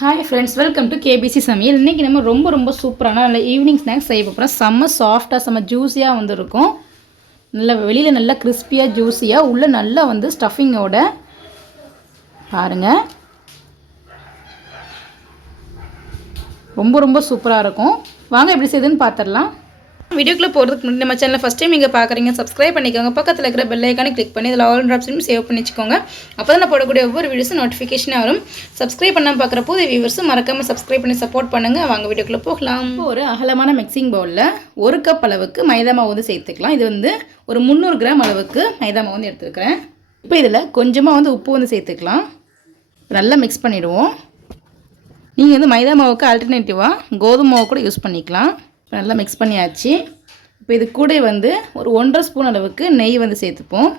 Hi friends welcome to KBC சமையல். இன்றைக்கி நம்ம ரொம்ப ரொம்ப சூப்பரான நல்ல ஈவினிங் ஸ்நாக்ஸ் செய்ய போகிறோம் செம்ம சாஃப்டாக செம்ம ஜூஸியாக வந்து இருக்கும் நல்ல வெளியில் நல்லா கிறிஸ்பியாக ஜூஸியாக உள்ளே நல்லா வந்து ஸ்டஃபிங்கோட பாருங்கள் ரொம்ப ரொம்ப சூப்பராக இருக்கும். வாங்க எப்படி செய்யுதுன்னு பார்த்துடலாம் வீடியோக்குள்ளே போகிறதுக்கு முன்னாடி நம்ம சேனல் ஃபஸ்ட் டைம் நீங்கள் பார்க்குறீங்க சப்ஸ்கிரைப் பண்ணிக்கோங்க. பக்கத்தில் இருக்கிற பெல் ஐக்கானை கிளிக் பண்ணி இதில் ஆல் ஆப்ஷனும் சேவ் பண்ணிக்கோங்க அப்போ தான் நான் போடக்கூடிய ஒவ்வொரு வீடியோஸும் நோட்டிஃபிகேஷனாக வரும். சப்ஸ்கிரைப் பண்ணாமல் பார்க்குற புது வியூவர்ஸும் மறக்காமல் சப்ஸ்கிரைப் பண்ணி சப்போர்ட் பண்ணுங்கள் வாங்க வீடியோக்குள்ளே போகலாம். ஒரு அகலமான மிக்சிங் பவுலில் ஒரு கப் அளவுக்கு மைதா மாவு வந்து சேர்த்துக்கலாம். இது வந்து ஒரு முந்நூறு கிராம் அளவுக்கு மைதா மாவு வந்து எடுத்துருக்கிறேன். இப்போ இதில் கொஞ்சமாக வந்து உப்பு வந்து சேர்த்துக்கலாம். நல்லா மிக்ஸ் பண்ணிவிடுவோம் நீங்கள் வந்து மைதா மாவுக்கு ஆல்டர்னேட்டிவாக கோதுமை மாவு கூட யூஸ் பண்ணிக்கலாம். நல்லா மிக்ஸ் பண்ணியாச்சு. இப்போ இது கூட வந்து ஒரு ஒன்றரை ஸ்பூன் அளவுக்கு நெய் வந்து சேர்த்துப்போம்.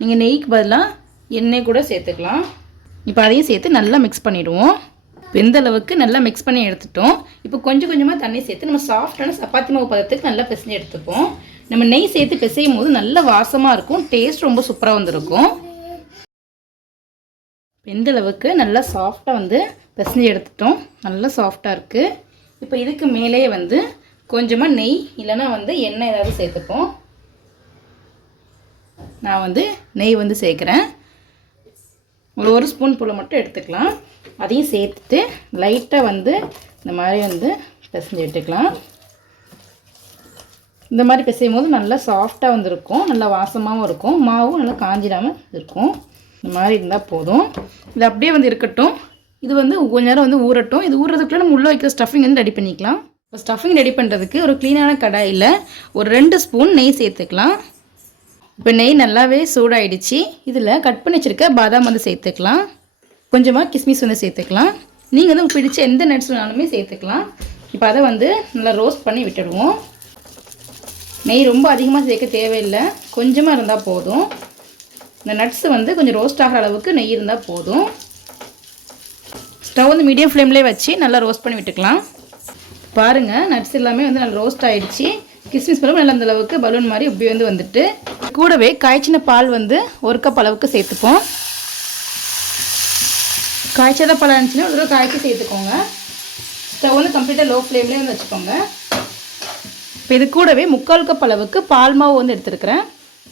நீங்கள் நெய்க்கு பதிலாக எண்ணெய் கூட சேர்த்துக்கலாம். இப்போ அதையும் சேர்த்து நல்லா மிக்ஸ் பண்ணிவிடுவோம் இப்போ அளவுக்கு நல்லா மிக்ஸ் பண்ணி எடுத்துட்டோம். இப்போ கொஞ்சம் கொஞ்சமாக தண்ணி சேர்த்து நம்ம சாஃப்டான சப்பாத்தி மாவு பதத்துக்கு நல்லா பிசைஞ்சு எடுத்துப்போம். நம்ம நெய் சேர்த்து பிசையும் போது நல்ல வாசமாக இருக்கும். டேஸ்ட் ரொம்ப சூப்பராக வந்திருக்கும். இந்த அளவுக்கு நல்லா சாஃப்டாக வந்து பிசைஞ்சு எடுத்துட்டோம். நல்லா சாஃப்டாக இருக்குது இப்போ இதுக்கு மேலேயே வந்து கொஞ்சமாக நெய் இல்லைன்னா வந்து எண்ணெய் ஏதாவது சேர்த்துப்போம். நான் வந்து நெய் வந்து சேர்க்குறேன். ஒரு ஒரு ஸ்பூன் போல் மட்டும் எடுத்துக்கலாம். அதையும் சேர்த்துட்டு லைட்டாக வந்து இந்த மாதிரி வந்து பிசைஞ்சு விட்டுக்கலாம் இந்த மாதிரி பிசையும் போது நல்லா சாஃப்டாக வந்துருக்கும். நல்லா வாசமாகவும் இருக்கும். மாவும் நல்லா காஞ்சிடாமல் இருக்கும். இந்த மாதிரி இருந்தால் போதும். இது அப்படியே வந்து இருக்கட்டும். இது வந்து கொஞ்ச நேரம் வந்து ஊறட்டும். இது ஊறுறதுக்குள்ளே நம்ம உள்ளே வைக்கிற ஸ்டஃபிங் வந்து ரெடி பண்ணிக்கலாம். இப்போ ஸ்டஃபிங் ரெடி பண்ணுறதுக்கு ஒரு க்ளீனான கடாயில் ஒரு ரெண்டு ஸ்பூன் நெய் சேர்த்துக்கலாம். இப்போ நெய் நல்லாவே சூடாயிடுச்சு. இதில் கட் பண்ணி வச்சுருக்க பாதாம் வந்து சேர்த்துக்கலாம். கொஞ்சமாக கிஸ்மிஸ் வந்து சேர்த்துக்கலாம். நீங்கள் வந்து உங்களுக்கு பிடிச்ச எந்த நட்ஸ் வேணாலுமே சேர்த்துக்கலாம். இப்போ அதை வந்து நல்லா ரோஸ்ட் பண்ணி விட்டுடுவோம். நெய் ரொம்ப அதிகமாக சேர்க்க தேவையில்லை. கொஞ்சமாக இருந்தால் போதும். இந்த நட்ஸ் வந்து கொஞ்சம் ரோஸ்ட் ஆகிற அளவுக்கு நெய் இருந்தால் போதும். ஸ்டவ் வந்து மீடியம் ஃப்ளேம்லேயே வச்சு நல்லா ரோஸ்ட் பண்ணி விட்டுக்கலாம். பாருங்கள் நட்ஸ் எல்லாமே வந்து நல்லா ரோஸ்ட் ஆகிடுச்சு கிஸ்மிஸ் பழம் நல்லா அந்த அளவுக்கு பலூன் மாதிரி உப்பி வந்து வந்துட்டு. கூடவே காய்ச்சின பால் வந்து ஒரு கப் அளவுக்கு சேர்த்துப்போம். காய்ச்சத பழம் இருந்துச்சுன்னா ஒரு தடவை காய்ச்சி சேர்த்துக்கோங்க. ஸ்டவ் வந்து கம்ப்ளீட்டாக லோ ஃப்ளேம்லேயே வந்து வச்சுக்கோங்க. இப்போ இது கூடவே முக்கால் கப் அளவுக்கு பால் மாவு வந்து எடுத்துருக்கிறேன்.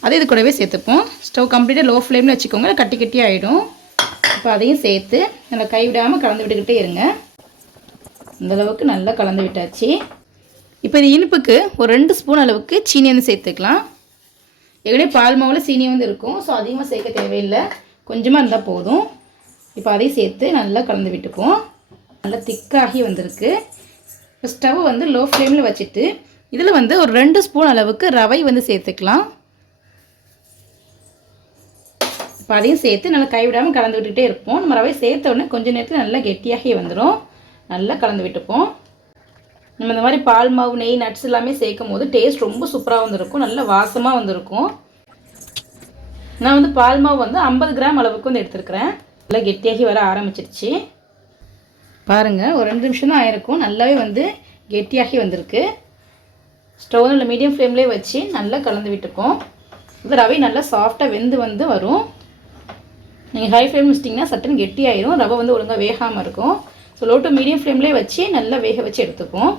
அதே இது கூடவே சேர்த்துப்போம். ஸ்டவ் கம்ப்ளீட்டாக லோ ஃப்ளேமில் வச்சுக்கோங்க. கட்டி கட்டி ஆகிடும் இப்போ அதையும் சேர்த்து நல்லா கைவிடாமல் கலந்து விட்டுக்கிட்டே இருங்க. அந்தளவுக்கு நல்லா கலந்து விட்டாச்சு. இப்போ இது இனிப்புக்கு ஒரு ரெண்டு ஸ்பூன் அளவுக்கு சீனி வந்து சேர்த்துக்கலாம். ஏற்கனவே பால் மாவில் சீனி வந்து இருக்கும். ஸோ அதிகமாக சேர்க்க தேவையில்லை. கொஞ்சமாக இருந்தால் போதும். இப்போ அதையும் சேர்த்து நல்லா கலந்து விட்டுப்போம் நல்லா திக்காகி வந்திருக்கு. இப்போ ஸ்டவ் வந்து லோ ஃப்ளேமில் வச்சுட்டு இதில் வந்து ஒரு ரெண்டு ஸ்பூன் அளவுக்கு ரவை வந்து சேர்த்துக்கலாம். இப்போ அதையும் சேர்த்து நல்லா கைவிடாமல் கலந்து விட்டுகிட்டே இருப்போம். நம்ம ரவை சேர்த்த உடனே கொஞ்சம் நேரத்தில் நல்லா கெட்டியாகி வந்துடும் நல்லா கலந்து விட்டுப்போம். நம்ம இந்த மாதிரி பால் மாவு நெய் நட்ஸ் எல்லாமே சேர்க்கும் போது டேஸ்ட் ரொம்ப சூப்பராக வந்திருக்கும். நல்ல வாசமாக வந்திருக்கும். நான் வந்து பால் மாவு வந்து ஐம்பது கிராம் அளவுக்கு வந்து எடுத்துருக்கிறேன். நல்லா கெட்டியாகி வர ஆரம்பிச்சிருச்சு. பாருங்கள் ஒரு ரெண்டு நிமிஷம் தான் ஆயிருக்கும். நல்லாவே வந்து கெட்டியாகி வந்திருக்கு. ஸ்டவ் நல்ல மீடியம் ஃப்ளேம்லேயே வச்சு நல்லா கலந்து விட்டுப்போம். இது ரவை நல்லா சாஃப்டாக வெந்து வந்து வரும். நீங்கள் ஹை ஃப்ளேம் வச்சிட்டிங்கன்னா சட்டுன்னு கெட்டியாயிரும். ரவை வந்து ஒழுங்காக வேகாமல் இருக்கும். ஸோ லோ டு மீடியம் ஃப்ளேம்லேயே வச்சு நல்லா வேக வச்சு எடுத்துப்போம்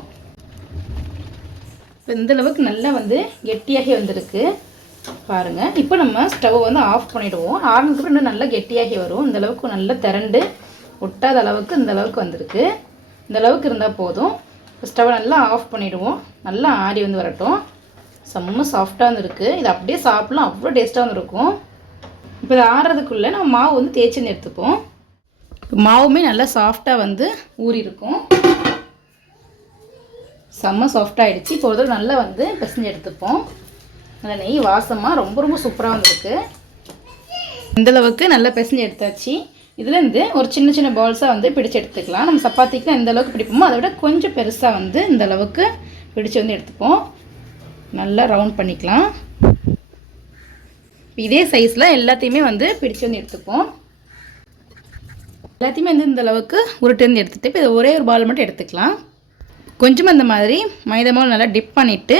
இப்போ இந்த அளவுக்கு நல்லா வந்து கெட்டியாகி வந்திருக்கு. பாருங்கள் இப்போ நம்ம ஸ்டவ் வந்து ஆஃப் பண்ணிவிடுவோம் ஆறுனதுக்கு இன்னும் நல்லா கெட்டியாகி வரும். இந்த அளவுக்கு நல்லா திரண்டு ஒட்டாத அளவுக்கு இந்த அளவுக்கு வந்திருக்கு. இந்த அளவுக்கு இருந்தால் போதும். இப்போ ஸ்டவ் நல்லா ஆஃப் பண்ணிவிடுவோம் நல்லா ஆடி வந்து வரட்டும். செம்ம சாஃப்டாக வந்துருக்கு. இது அப்படியே சாப்பிட்லாம். அவ்வளோ டேஸ்ட்டாக வந்துருக்கும். இப்போ இது ஆடுறதுக்குள்ளே நம்ம மாவு வந்து தேய்ச்சின்னு எடுத்துப்போம். இப்போ மாவுமே நல்லா சாஃப்டாக வந்து ஊறி இருக்கும் செம்ம சாஃப்டாகிடுச்சு இப்போ ஒரு தடவை நல்லா வந்து பிசைஞ்சு எடுத்துப்போம். அந்த நெய் வாசமாக ரொம்ப ரொம்ப சூப்பராக வந்திருக்கு. இந்தளவுக்கு நல்லா பிசைஞ்சு எடுத்தாச்சு. இதுலேருந்து ஒரு சின்ன சின்ன பால்ஸாக வந்து பிடிச்சு எடுத்துக்கலாம். நம்ம சப்பாத்திக்கு எந்த அளவுக்கு பிடிப்போமோ அதை விட கொஞ்சம் பெருசாக வந்து இந்த அளவுக்கு பிடிச்சு வந்து எடுத்துப்போம். நல்லா ரவுண்ட் பண்ணிக்கலாம். இதே சைஸில் எல்லாத்தையுமே வந்து பிடிச்சு வந்து எடுத்துப்போம் எல்லாத்தையுமே வந்து இந்த அளவுக்கு உருட்டு எடுத்துகிட்டு இப்போ இதை ஒரே ஒரு பால் மட்டும் எடுத்துக்கலாம். கொஞ்சமாக இந்த மாதிரி மைதா மாவு நல்லா டிப் பண்ணிவிட்டு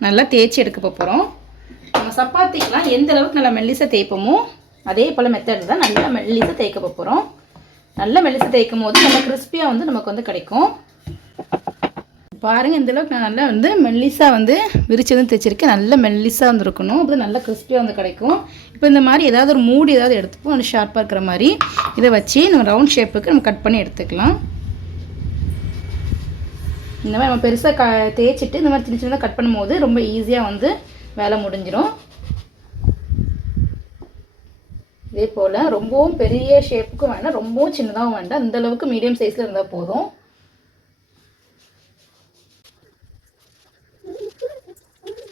நல்லா தேய்ச்சி எடுக்க போகிறோம் நம்ம சப்பாத்திக்கெலாம் எந்த அளவுக்கு நல்லா மெல்லிசாக தேய்ப்போமோ அதே போல் மெத்தட் தான் நல்லா மெல்லிசாக தேய்க்க போகிறோம் நல்லா மெல்லிசை தேய்க்கும் போது நல்லா கிறிஸ்பியாக வந்து நமக்கு வந்து கிடைக்கும். பாருங்கள் இந்தளவுக்கு நான் நல்லா வந்து மெல்லிஸாக வந்து விரிச்சதும் தைச்சிருக்கேன் நல்ல மெல்லிஸாக வந்துருக்கணும். அப்போ நல்லா கிறிஸ்பியாக வந்து கிடைக்கும். இப்போ இந்த மாதிரி ஏதாவது ஒரு மூடி ஏதாவது எடுத்துப்போம். நல்லா ஷார்ப்பாக இருக்கிற மாதிரி. இதை வச்சு நம்ம ரவுண்ட் ஷேப்புக்கு நம்ம கட் பண்ணி எடுத்துக்கலாம். இந்த மாதிரி நம்ம பெருசாக க தேய்ச்சிட்டு இந்த மாதிரி சின்ன சின்னதாக கட் பண்ணும்போது ரொம்ப ஈஸியாக வந்து வேலை முடிஞ்சிடும் இதே போல் ரொம்பவும் பெரிய ஷேப்புக்கும் வேண்டாம் ரொம்பவும் சின்னதாகவும் வேண்டாம். இந்த அளவுக்கு மீடியம் சைஸில் இருந்தால் போதும்.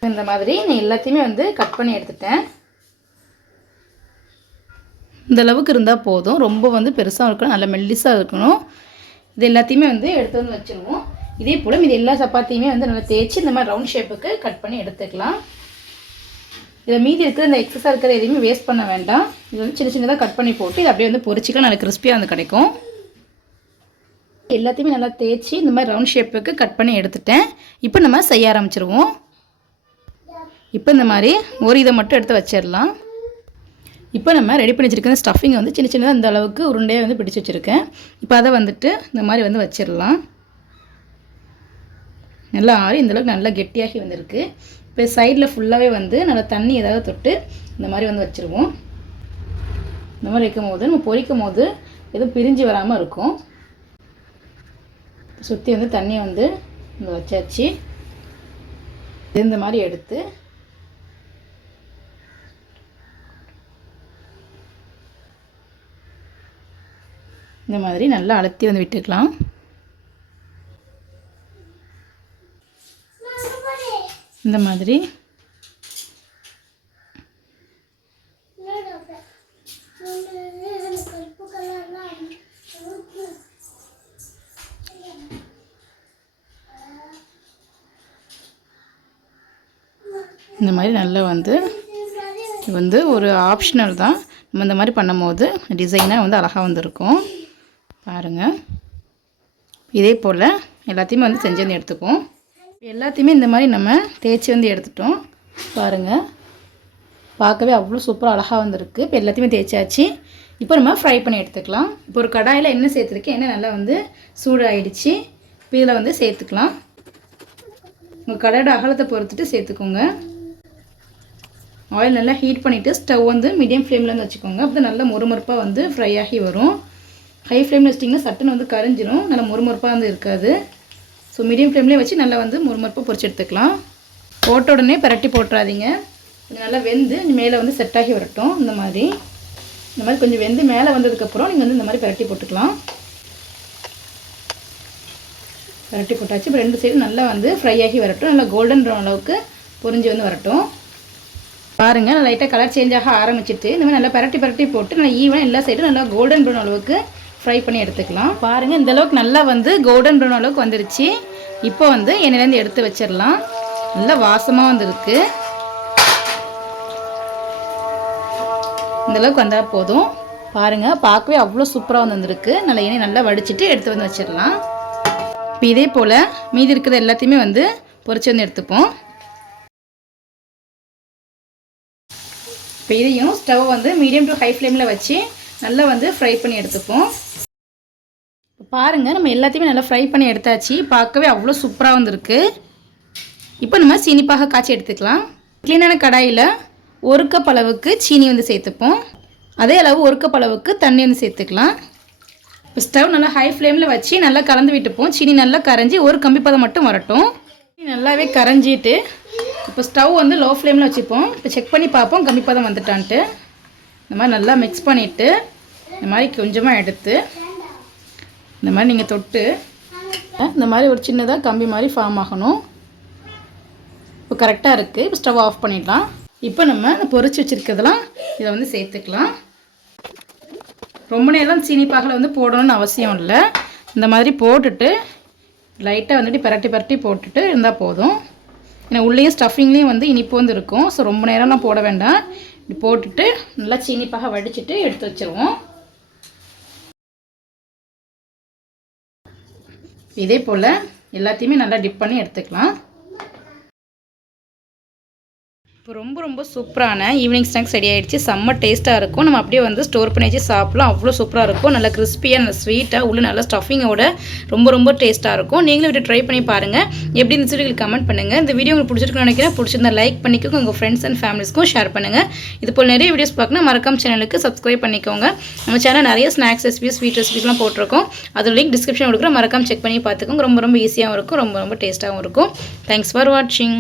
இந்த மாதிரி நான் எல்லாத்தையுமே வந்து கட் பண்ணி எடுத்துட்டேன். இந்த அளவுக்கு இருந்தால் போதும். ரொம்ப வந்து பெருசாக இருக்கணும் நல்ல மெல்லிஸாக இருக்கணும். இது எல்லாத்தையுமே வந்து எடுத்து வந்து வச்சுருவோம். இதே போல் இது எல்லா சப்பாத்தியுமே வந்து நல்லா தேய்ச்சி இந்த மாதிரி ரவுண்ட் ஷேப்புக்கு கட் பண்ணி எடுத்துக்கலாம். இதில் மீதி இருக்கிற இந்த எக்ஸஸாக இருக்கிற எதையுமே வேஸ்ட் பண்ண வேண்டாம். இது வந்து சின்ன சின்னதாக கட் பண்ணி போட்டு இது அப்படியே வந்து பொரிச்சிக்கலாம். நல்லா கிறிஸ்பியாக வந்து கிடைக்கும். எல்லாத்தையுமே நல்லா தேய்ச்சி இந்த மாதிரி ரவுண்ட் ஷேப்புக்கு கட் பண்ணி எடுத்துட்டேன். இப்போ நம்ம செய்ய ஆரம்பிச்சிருவோம். இப்போ இந்த மாதிரி ஒரு இதை மட்டும் எடுத்து வச்சிடலாம். இப்போ நம்ம ரெடி பண்ணி வச்சுருக்க ஸ்டஃபிங் வந்து சின்ன சின்னதாக இந்த அளவுக்கு உருண்டையாக வந்து பிடிச்சி வச்சுருக்கேன். இப்போ அதை வந்துட்டு இந்த மாதிரி வந்து வச்சிடலாம். நல்லா ஆறி இந்தளவுக்கு நல்லா கெட்டியாகி வந்திருக்கு. இப்போ சைடில் ஃபுல்லாகவே வந்து நல்லா தண்ணி ஏதாவது தொட்டு இந்த மாதிரி வந்து வச்சுருவோம். இந்த மாதிரி வைக்கும் போது நம்ம பொரிக்கும் போது எதுவும் பிரிஞ்சு வராமல் இருக்கும். சுற்றி வந்து தண்ணியை வந்து வச்சாச்சு. இந்த மாதிரி எடுத்து இந்த மாதிரி நல்லா அழுத்தி வந்து விட்டுக்கலாம். இந்த மாதிரி. இந்த மாதிரி நல்லா வந்து இது வந்து ஒரு ஆப்ஷனல் தான். நம்ம இந்த மாதிரி பண்ணும்போது டிசைனாக வந்து அழகாக வந்திருக்கும். பாருங்கள் இதே போல் எல்லாத்தையுமே வந்து செஞ்சு வந்து எடுத்துக்குவோம். எல்லாத்தையுமே இந்த மாதிரி நம்ம தேய்ச்சி வந்து எடுத்துட்டோம். பாருங்கள் பார்க்கவே அவ்வளோ சூப்பராக அழகாக வந்திருக்கு. இப்போ எல்லாத்தையுமே தேய்ச்சாச்சு. இப்போ நம்ம ஃப்ரை பண்ணி எடுத்துக்கலாம். இப்போ ஒரு கடாயில் என்ன சேர்த்துருக்கேன் என்ன நல்லா வந்து சூடு இப்போ இதில் வந்து சேர்த்துக்கலாம். உங்கள் கடையோட அகலத்தை பொறுத்துட்டு சேர்த்துக்கோங்க. ஆயில் நல்லா ஹீட் பண்ணிவிட்டு ஸ்டவ் வந்து மீடியம் ஃப்ளேமில் வந்து வச்சுக்கோங்க. அப்போ நல்லா மொறுமொறுப்பாக வந்து ஃப்ரை ஆகி வரும். ஹை ஃப்ளேமில் வச்சிட்டிங்கன்னா சட்டுன்னு வந்து கரைஞ்சிரும். நல்லா முறுமுறுப்பாக வந்து இருக்காது. ஸோ மீடியம் ஃப்ளேம்லேயே வச்சு நல்லா வந்து முறுமுறுப்பாக பொறிச்சு எடுத்துக்கலாம். போட்ட உடனே பரட்டி போட்டுறாதீங்க. கொஞ்சம் நல்லா வெந்து மேலே வந்து செட் ஆகி வரட்டும். இந்த மாதிரி. இந்த மாதிரி கொஞ்சம் வெந்து மேலே வந்ததுக்கப்புறம் நீங்கள் வந்து இந்த மாதிரி பரட்டி போட்டுக்கலாம். பரட்டி போட்டாச்சு. இப்போ ரெண்டு சைடும் நல்லா வந்து ஃப்ரை ஆகி வரட்டும். நல்லா கோல்டன் ப்ரௌன் அளவுக்கு பொரிஞ்சு வந்து வரட்டும். பாருங்கள் லைட்டாக கலர் சேஞ்ச் ஆக ஆரம்பிச்சிட்டு இந்த மாதிரி நல்லா பரட்டி பரட்டி போட்டு நல்லா ஈவன் எல்லா சைடும் நல்லா கோல்டன் ப்ரௌன் அளவுக்கு ஃப்ரை பண்ணி எடுத்துக்கலாம். பாருங்கள் இந்த அளவுக்கு நல்லா வந்து கோல்டன் ப்ரௌன் அளவுக்கு வந்துருச்சு. இப்போ வந்து எண்ணெயிலேருந்து எடுத்து வச்சிடலாம். நல்லா வாசமாக வந்துருக்கு. இந்த அளவுக்கு வந்தால் போதும். பாருங்கள் பார்க்கவே அவ்வளோ சூப்பராக வந்து வந்திருக்கு நல்லா எண்ணெய் நல்லா வடிச்சிட்டு எடுத்து வந்து வச்சிடலாம். இப்போ இதே போல் மீதி இருக்கிற எல்லாத்தையுமே வந்து பொறிச்சு வந்து எடுத்துப்போம். இப்போ இதையும் ஸ்டவ் வந்து மீடியம் டு ஹை ஃப்ளேமில் வச்சு நல்லா வந்து ஃப்ரை பண்ணி எடுத்துப்போம். பாருங்கள் நம்ம எல்லாத்தையுமே நல்லா ஃப்ரை பண்ணி எடுத்தாச்சு. பார்க்கவே அவ்வளோ சூப்பராக வந்திருக்கு. இப்போ நம்ம சீனிப்பாக காய்ச்சி எடுத்துக்கலாம். க்ளீனான கடாயில் ஒரு கப் அளவுக்கு சீனி வந்து சேர்த்துப்போம். அதே அளவு ஒரு கப் அளவுக்கு தண்ணி வந்து சேர்த்துக்கலாம். இப்போ ஸ்டவ் நல்லா ஹை ஃப்ளேமில் வச்சு நல்லா கலந்து விட்டுப்போம். சீனி நல்லா கரைஞ்சி ஒரு கம்பி பதம் மட்டும் வரட்டும். நல்லாவே கரைஞ்சிட்டு இப்போ ஸ்டவ் வந்து லோ ஃப்ளேமில் வச்சுப்போம். இப்போ செக் பண்ணி பார்ப்போம் கம்பி பதம் வந்துட்டான்ட்டு. இந்த மாதிரி நல்லா மிக்ஸ் பண்ணிவிட்டு இந்த மாதிரி கொஞ்சமாக எடுத்து இந்த மாதிரி நீங்கள் தொட்டு இந்த மாதிரி ஒரு சின்னதாக கம்பி மாதிரி ஃபார்ம் ஆகணும். இப்போ கரெக்டாக இருக்குது இப்போ ஸ்டவ் ஆஃப் பண்ணிடலாம். இப்போ நம்ம இந்த வச்சுருக்கிறதெல்லாம் இதை வந்து சேர்த்துக்கலாம். ரொம்ப நேரம் சீனி பாகில் வந்து போடணும்னு அவசியம் இல்லை. இந்த மாதிரி போட்டுட்டு லைட்டாக வந்துட்டு பரட்டி பரட்டி போட்டுட்டு இருந்தால் போதும். ஏன்னா உள்ளேயும் ஸ்டஃபிங்லேயும் வந்து இனிப்பு வந்து இருக்கும். ஸோ ரொம்ப நேரம்லாம் போட வேண்டாம். போட்டுட்டு நல்லா சீனிப்பாக வடிச்சிட்டு எடுத்து வச்சுருவோம். இதே போல் எல்லாத்தையுமே நல்லா டிப் பண்ணி எடுத்துக்கலாம். இப்போ ரொம்ப ரொம்ப சூப்பரான ஈவினிங் ஸ்நாக்ஸ் ரெடி ஆகிடுச்சு செம்ம டேஸ்ட்டாக இருக்கும். நம்ம அப்படியே வந்து ஸ்டோர் பண்ணி வச்சு சாப்பிடலாம். அவ்வளோ சூப்பராக இருக்கும். நல்லா கிறிஸ்பியாக நல்ல ஸ்வீட்டாக உள்ள நல்லா ஸ்டஃபிங்கோட ரொம்ப ரொம்ப டேஸ்ட்டாக இருக்கும். நீங்களும் இப்படி ட்ரை பண்ணி பாருங்கள் எப்படி இருந்துச்சு கமெண்ட் பண்ணுங்கள் இந்த வீடியோ உங்களுக்கு பிடிச்சிருக்குன்னு நினைக்கிறேன். பிடிச்சிருந்தா லைக் பண்ணிக்கோங்க. உங்கள் ஃப்ரெண்ட்ஸ் அண்ட் ஃபேமிலிஸ்க்கும் ஷேர் பண்ணுங்கள் இது போல் நிறைய வீடியோஸ் பார்க்கணும் மறக்காம சேனலுக்கு சப்ஸ்கிரைப் பண்ணிக்கோங்க. நம்ம சேனல் நிறைய ஸ்நாக்ஸ் ரெசிபிஸ் ஸ்வீட் ரெசிபிஸ்லாம் போட்டிருக்கோம். அது லிங்க் டிஸ்கிரிப்ஷன் கொடுக்குறோம் மறக்காம செக் பண்ணி பார்த்துக்கோங்க. ரொம்ப ரொம்ப ஈஸியாகவும் இருக்கும். ரொம்ப ரொம்ப டேஸ்ட்டாகவும் இருக்கும். தேங்க்ஸ் ஃபார் வாட்சிங்